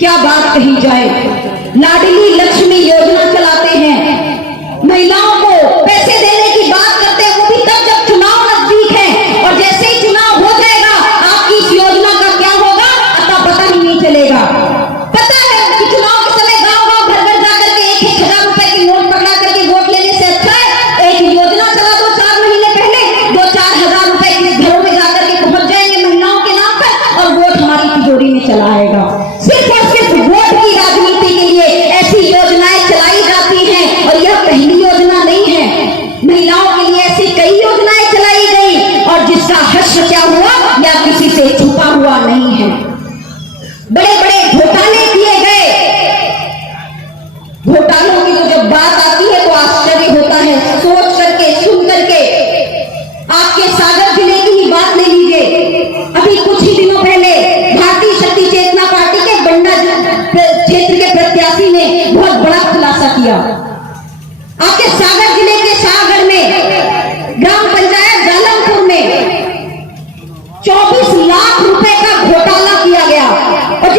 क्या बात कही जाए। लाडली लक्ष्मी योजना चलाते हैं, महिलाओं को पैसे देने की बात करते हैं, वो भी तब जब चुनाव नजदीक है। और जैसे ही चुनाव हो जाएगा आपकी इस योजना का क्या होगा अतः पता ही नहीं चलेगा। पता है कि चुनाव के समय गांव-गांव घर-घर जाकर के 1,000 रुपए की नोट पकड़ा करके वोट लेने से अच्छा है एक योजना चला दो। 4 महीने पहले 2-4 हजार रुपए के घरों में जाकर के पहुंच जाएंगे महिलाओं के नाम पर और वोट हमारी तिजोरी में चला आएगा। सिर्फ और सिर्फ वोट की राजनीति के लिए ऐसी योजनाएं चलाई जाती हैं और यह पहली योजना नहीं है। महिलाओं के लिए ऐसी कई योजनाएं चलाई गई और जिसका हश्र क्या हुआ या किसी से छुपा हुआ नहीं है। बड़े बड़े घोटाले किए गए। घोटालों की तो जब बात आती है तो आश्चर्य होता है, सोच करके सुन करके। आपके सागर जिले की ही बात ले लीजिए। अभी कुछ ही दिनों पहले भारतीय शक्ति चेतना पार्टी के बंडा क्षेत्र के प्रत्याशी ने बहुत बड़ा खुलासा किया। आपके सागर जिले के सागर में ग्राम पंचायत जालमपुर में 24 लाख रुपए का घोटाला किया गया और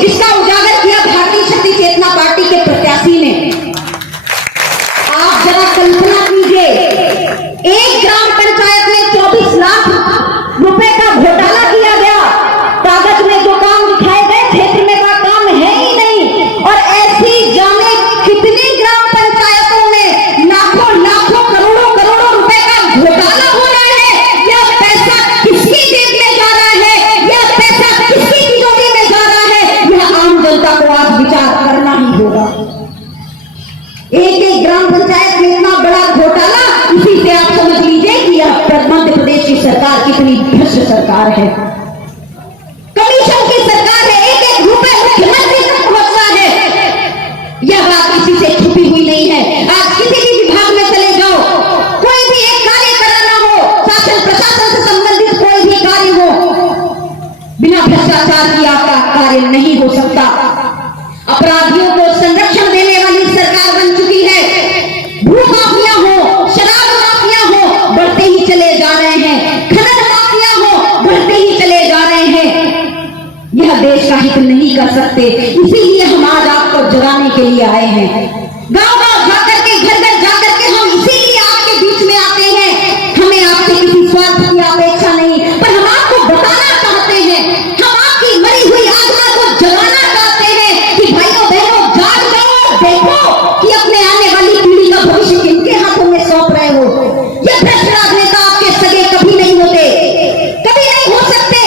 जिसका उजागर किया भारतीय शक्ति चेतना पार्टी के प्रत्याशी ने। आप जरा कल्पना कीजिए, एक ग्राम पंचायत में 24 लाख रुपए का घोटाला किया गया। कागज में जो काम दिखाए गए क्षेत्र में का काम है ही नहीं। और ऐसी जाने कितनी ग्राम पंचायतों में लाखों करोड़ों रुपए का घोटाला हो रहा है। यह पैसा किसकी जेब में जा रहा है, यह पैसा किसकी तिजोरी में जा रहा है, यह आम जनता को आज विचार करना ही होगा। एक ग्राम पंचायत में इतना बड़ा घोटाला, इसी से आप समझ लीजिए कि यह मध्य प्रदेश की सरकार कितनी भ्रष्ट सरकार है, कमीशन की सरकार है। एक रुपए मुख्यमंत्री तक पहुंचता है। यह बात किसी से छुपी हुई नहीं है। आज किसी भी विभाग में चले जाओ, कोई भी एक कार्य कराना हो, शासन प्रशासन से संबंधित कोई भी कार्य हो, बिना भ्रष्टाचार की आपका कार्य नहीं हो सकता। अपराधियों को संरक्षण देने वाली सरकार बन चुकी है। भू माफिया हो, शराब माफिया हो, बढ़ते ही चले जा रहे हैं। खनन माफिया हो, बढ़ते ही चले जा रहे हैं। यह देश का हित नहीं कर सकते, इसीलिए हम आज आपको जगाने के लिए आए हैं। गांव-गांव जाकर के, घर-घर जाकर के हम इसीलिए आपके बीच में आते हैं। हमें आपसे किसी स्वार्थ की अपेक्षा नहीं, पर हम आपको बताना चाहते हैं, हम आपकी मरी हुई आत्मा को जगाना चाहते हैं कि भाइयों बहनों जाग जाओ, देखो कि अपने आने वाली पीढ़ी का भविष्य किनके हाथों में सौंप रहे हो। यह भ्रष्ट राजनेता आपके सगे कभी नहीं होते, कभी नहीं हो सकते।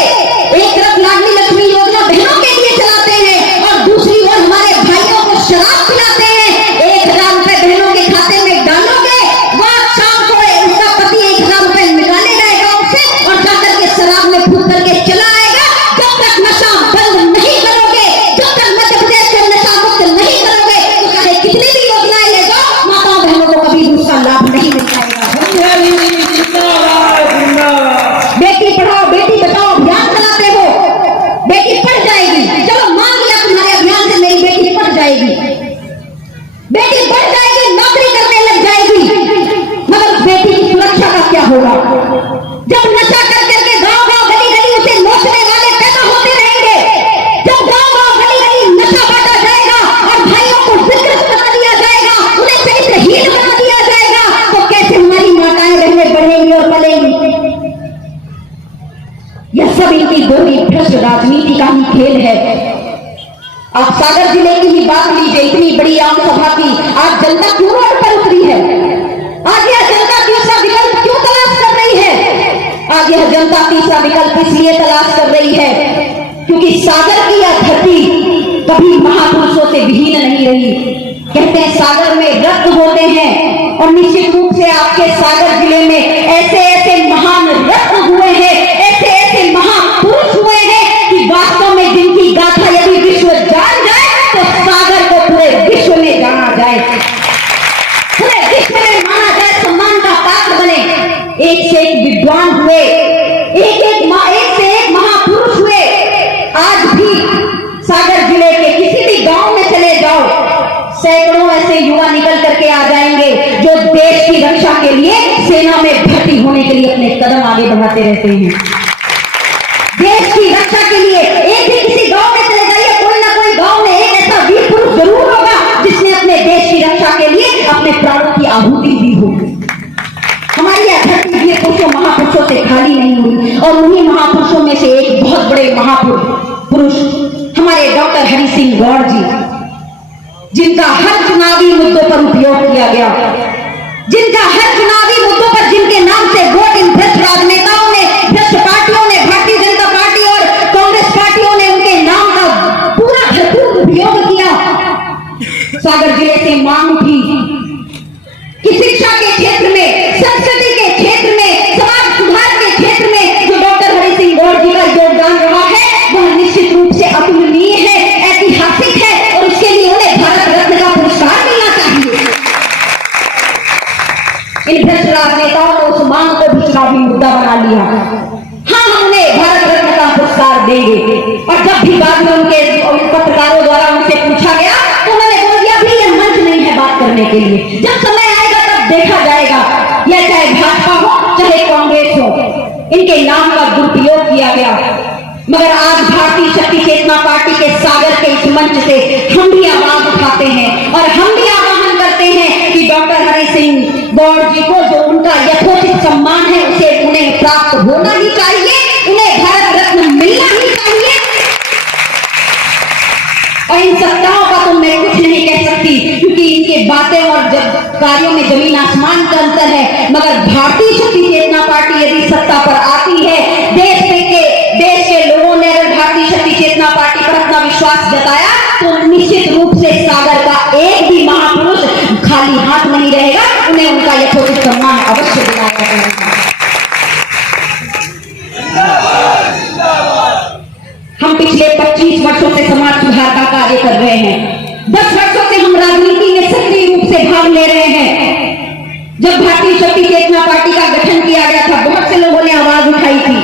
एक तरफ लाडली लक्ष्मी योजना बहनों के लिए चलाते हैं और दूसरी ओर हमारे भाइयों को शराब पिलाते हैं। 1,000 रुपए बहनों के खाते में डालोगे, वह शाम को उसका पति 1,000 रुपए निकाले जाएगा उससे और जाकर के शराब में फूंक करके चला आएगा। जब तक नशा बंद नहीं करोगे, जब तक मध्य प्रदेश को नशा मुक्त नहीं करोगे, तो चाहे कितनी भी योजनाएं ले जाओ, माताओं बहनों को कभी उसका लाभ नहीं मिल पाएगा। बेटी पढ़ाओ बेटी बचाओ अभियान चलाते हो, बेटी पढ़ जाएगी। चलो मान लिया तुम्हारे अभियान से मेरी बेटी पढ़ जाएगी, बेटी पढ़ जाएगी, नौकरी करने लग जाएगी, मगर बेटी की सुरक्षा का क्या होगा? जब नशा कर करके गांव-गांव गली-गली उसे नोचने वाले पैदा होते रहेंगे, जब गांव-गांव गली-गली नशा बांटा जाएगा और भाइयों को विकृत बना दिया जाएगा, उन्हें चरित्रहीन बना दिया जाएगा, तो कैसे हमारी माताएं बहनें बढ़ेंगी और पलेंगी? यह सब इनकी गोरी भ्रष्ट राजनीति का ही खेल है। आप सागर जिले की ही बात लीजिए, इतनी बड़ी आम सभा की आज जनता क्यों रोड पर उतरी है? आज यह जनता तीसरा विकल्प क्यों तलाश कर रही है? आज यह जनता तीसरा विकल्प इसलिए तलाश कर रही है क्योंकि सागर की यह धरती कभी महापुरुषों से विहीन नहीं रही। कहते हैं सागर में रत्न होते हैं और निश्चित रूप से आपके सागर जिले में ऐसे ऐसे महान रत्न हुए हैं, ऐसे ऐसे महापुरुष हुए हैं कि वास्तव में जिनकी गाथा यदि विश्व जान जाए तो सागर को पूरे विश्व में जाना जाए, पूरे विश्व में माना जाए, सम्मान का पात्र बने। एक से एक विद्वान हुए, एक से एक महापुरुष हुए। आज भी सागर जिले के किसी भी गांव में चले जाओ, सैकड़ों ऐसे युवा निकल करके आ जाएंगे जो देश की रक्षा के लिए सेना में भर्ती होने के लिए अपने कदम आगे बढ़ाते रहते हैं। देश की रक्षा के लिए एक भी किसी गांव में चले जाइए, कोई ना कोई गांव नहीं हुई। और उन्हीं महापुरुषों में से एक बहुत बड़े महापुरुष हमारे डॉक्टर हरि सिंह गौड़ जी, जिनका हर चुनावी मुद्दों पर उपयोग किया गया, जिनका हर चुनावी मुद्दों पर जिनके नाम से वोट इन भ्रष्ट राजनेताओं ने, भ्रष्ट पार्टियों ने, भारतीय जनता पार्टी और कांग्रेस पार्टियों ने उनके नाम का पूरा भरपूर उपयोग किया। सागर जिले से मांग उठी कि शिक्षा के क्षेत्र में, संस्कृति के क्षेत्र में, समाज सुधार के क्षेत्र में जो डॉक्टर हरि सिंह गौड़ जी का योगदान रहा है वह निश्चित रूप से अतुलनीय है, ऐतिहासिक है, और उसके लिए उन्हें भारत रत्न का पुरस्कार मिलना चाहिए। इन भ्रष्ट राजनेताओं ने उस मांग को भी चुनावी मुद्दा बना लिया। हाँ, हम उन्हें भारत रत्न का पुरस्कार देंगे। और जब भी बाद में उनके पत्रकारों द्वारा उनसे पूछा गया तो उन्होंने बोल दिया अभी यह मंच नहीं है बात करने के लिए, जब समय आएगा तब देखा जाएगा। यह चाहे भाजपा हो चाहे कांग्रेस हो, इनके नाम का दुरुपयोग किया गया। मगर आज भारतीय शक्ति चेतना पार्टी के सागर के इस मंच से हम भी आवाज उठाते हैं और हम भी आह्वान करते हैं कि डॉक्टर हरि सिंह गौड़ जी को जो उनका यथोचित सम्मान है उसे उन्हें प्राप्त होना ही चाहिए, उन्हें भारत रत्न मिलना ही चाहिए। और इन सत्ताओं का तो मैं कुछ नहीं कह सकती क्योंकि इनके बातें और जब कार्यों में जमीन आसमान का अंतर है। मगर भारतीय शक्ति चेतना पार्टी यदि सत्ता पर आती है, देश के लोगों ने अगर भारतीय शक्ति चेतना पार्टी पर अपना विश्वास जताया तो निश्चित रूप से सागर का एक भी महापुरुष खाली हाथ नहीं रहेगा, उन्हें उनका यथोचित सम्मान अवश्य दिलाया जाएगा। हम पिछले 25 वर्षों से समाज सुधार का कार्य कर रहे हैं। 10 वर्षों से हम राजनीति में सक्रिय रूप से भाग ले रहे हैं। जब भारतीय शक्ति चेतना पार्टी का गठन किया गया था, बहुत से लोगों ने आवाज उठाई थी,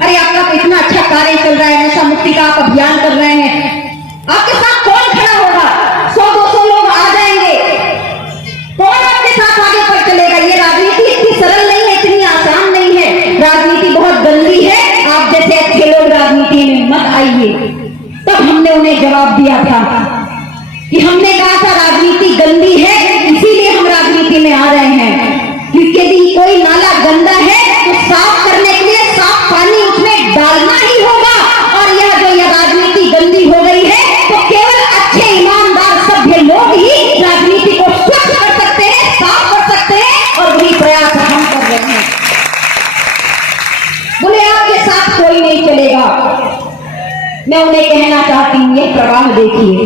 अरे आपका तो इतना अच्छा कार्य चल रहा है, नशा मुक्ति का आप अभियान कर रहे हैं, आपके साथ कौन खड़ा होगा? 100-200 लोग आ जाएंगे, कौन आपके साथ आगे बढ़ चलेगा? ये राजनीति इतनी सरल नहीं है, इतनी आसान नहीं है, राजनीति बहुत गंदी है, आप जैसे अच्छे लोग राजनीति में मत आइए। तब हमने उन्हें जवाब दिया था कि हमने कहा था राजनीति गंदी है, इसीलिए हम राजनीति में आ रहे हैं। यदि कोई नाला गंदा है तो साफ करने के लिए साफ पानी उसमें डालना ही होगा। और यह राजनीति गंदी हो गई है तो केवल अच्छे ईमानदार सभ्य लोग ही राजनीति को स्वच्छ कर सकते हैं, साफ कर सकते हैं, और वही प्रयास हम कर रहे हैं। बोले आपके साथ कोई नहीं चलेगा। मैं उन्हें कहना चाहती हूं, यह प्रवाह देखिए,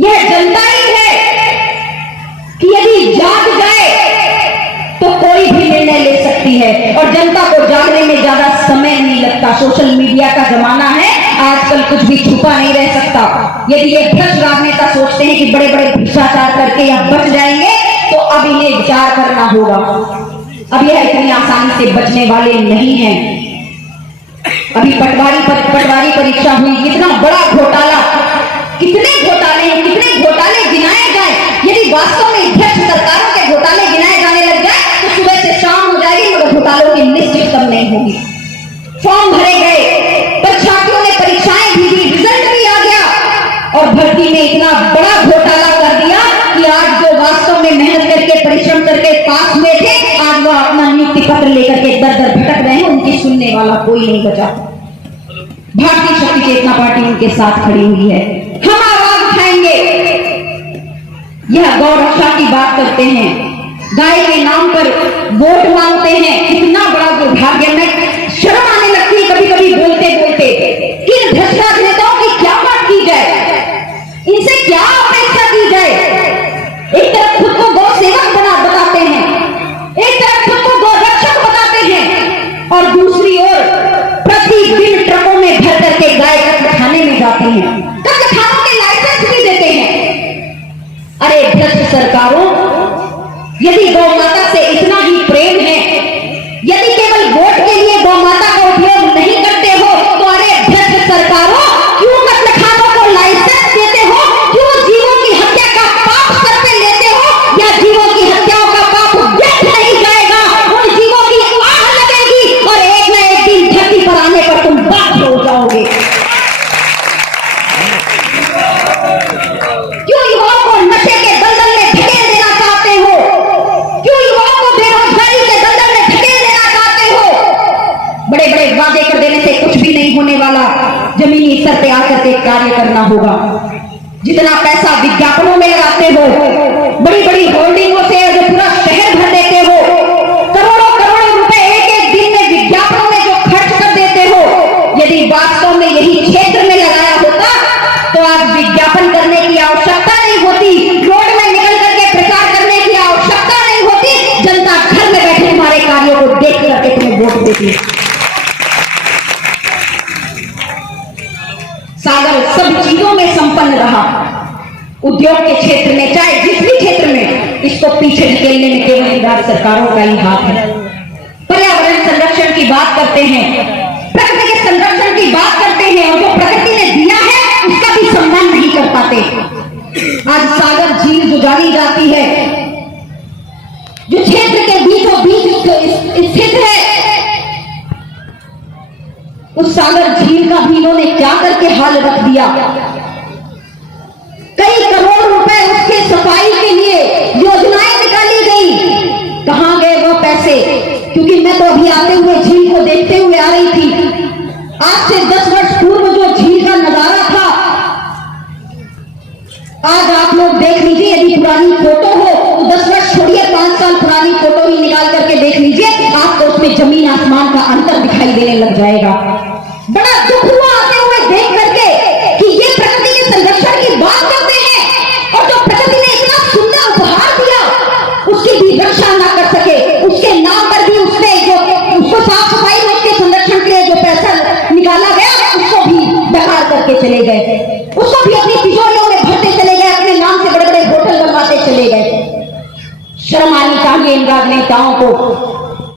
यह जनता ही है कि यदि जाग जाए तो कोई भी निर्णय ले सकती है, और जनता को जागने में ज्यादा समय नहीं लगता। सोशल मीडिया का जमाना है, आजकल कुछ भी छुपा नहीं रह सकता। यदि ये भ्रष्ट राजनेता सोचते हैं कि बड़े बड़े भ्रष्टाचार करके या बच जाएंगे तो अब इन्हें विचार करना होगा। अब यह इतनी आसानी से बचने वाले नहीं हैं। अभी पटवारी परीक्षा हुई, इतना बड़ा घोटाला, कितने घोटाले गिनाए जाए। यदि वास्तव में भ्रष्ट सरकारों के घोटाले गिनाए जाने लग जाए तो सुबह से शाम हो जाएगी, मगर घोटालों की लिस्ट कम नहीं होगी। फॉर्म भरे गए, परीक्षार्थियों ने परीक्षाएं भी दी, रिजल्ट भी आ गया, और भर्ती में इतना बड़ा घोटाला कर दिया कि आज जो वास्तव में मेहनत करके परिश्रम करके पास हुए थे, आज वह अपना नियुक्ति पत्र लेकर के दर दर भटक रहे हैं, उनकी सुनने वाला कोई नहीं बचा। भारतीय शक्ति चेतना पार्टी उनके साथ खड़ी हुई है, हम आवाज उठाएंगे। यह गौ रक्षा की बात करते हैं, गाय के नाम पर वोट मांगते हैं, कितना बड़ा दुर्भाग्य। में शर्म आने लगती है कभी कभी बोलते बोलते कि इन भ्रष्ट नेताओं की क्या बात की जाए, इनसे क्या अपेक्षा की जाए। एक तरफ खुद को गौ सेवक बताते हैं, एक तरफ खुद को गौ रक्षक बताते हैं, और दूसरी ओर प्रतिदिन ट्रकों में भर करके गाय कत्लखाने में जाते हैं, कत्लखानों के लाइसेंस भी देते हैं। अरे भ्रष्ट सरकारों, यदि गौ माता से इतना ही प्रेम है, यदि केवल वोट के लिए गौ माता का उपयोग नहीं करते हो तो अरे भ्रष्ट सरकारों, क्यों कत्लखानों को लाइसेंस देते हो? क्यों जीवों की हत्या का पाप सर पे लेते हो? या जीवों की हत्याओं का पाप व्यर्थ नहीं जाएगा, उन जीवों की आह लगेगी और एक न एक दिन धरती पर आने पर तुम बाध्य हो जाओगे। क्यों युवाओं को नशे के दलदल में धकेल देना चाहते हो? क्यों करना होगा। जितना पैसा विज्ञापनों में लगाते हो, बड़ी बड़ी होर्डिंगों से जो पूरा शहर भर देते हो, करोड़ों करोड़ों रुपए एक एक दिन में विज्ञापनों में जो खर्च कर देते हो, यदि वास्तव में यही क्षेत्र में लगाया होता तो आज विज्ञापन करने की आवश्यकता नहीं होती, रोड में निकल करके प्रचार करने की आवश्यकता नहीं होती, जनता घर में बैठे हमारे कार्यों को देख करके तुम्हें वोट देती। सागर सब चीजों में संपन्न रहा, उद्योग के क्षेत्र में चाहे जिस भी क्षेत्र में, इसको पीछे धकेलने में केवल राज्य सरकारों का ही हाथ है। पर्यावरण संरक्षण की बात करते हैं, प्रकृति के संरक्षण की बात करते हैं, और जो प्रकृति ने दिया है उसका भी सम्मान नहीं कर पाते। आज सागर झील जो जानी जाती है, जो क्षेत्र के बीचों बीच स्थित है, उस सागर झील का भी इन्होंने क्या करके हाल रख दिया। कई करोड़ रुपए उसके सफाई के लिए योजनाएं निकाली गई, कहां गए वो पैसे? क्योंकि मैं तो अभी आते हुए झील को देखते हुए आ रही थी। आज से 10 वर्ष पूर्व जो झील का नजारा था, आज आप लोग देख लीजिए। यदि पुरानी फोटो हो तो 10 वर्ष छोड़िए, 5 साल पुरानी फोटो ही निकाल करके देख लीजिए, आपको उसमें जमीन आसमान का अंतर दिखाई देने लग जाएगा। बड़ा दुख हुआ आते हुए देख करके कि ये प्रकृति के संरक्षण की बात करते हैं, और जो प्रकृति ने इतना सुंदर उपहार दिया उसकी भी रक्षा ना कर सके, उसके नाम पर भी उसने जो उसको साफ सफाई में उसके संरक्षण के लिए जो पैसा निकाला गया उसको भी बेकार करके चले गए, उसको भी अपनी तिजोरियों में भरते चले गए, अपने नाम से बड़े बड़े होटल बनवाते चले गए। शर्म आनी चाहिए इन राजनेताओं को।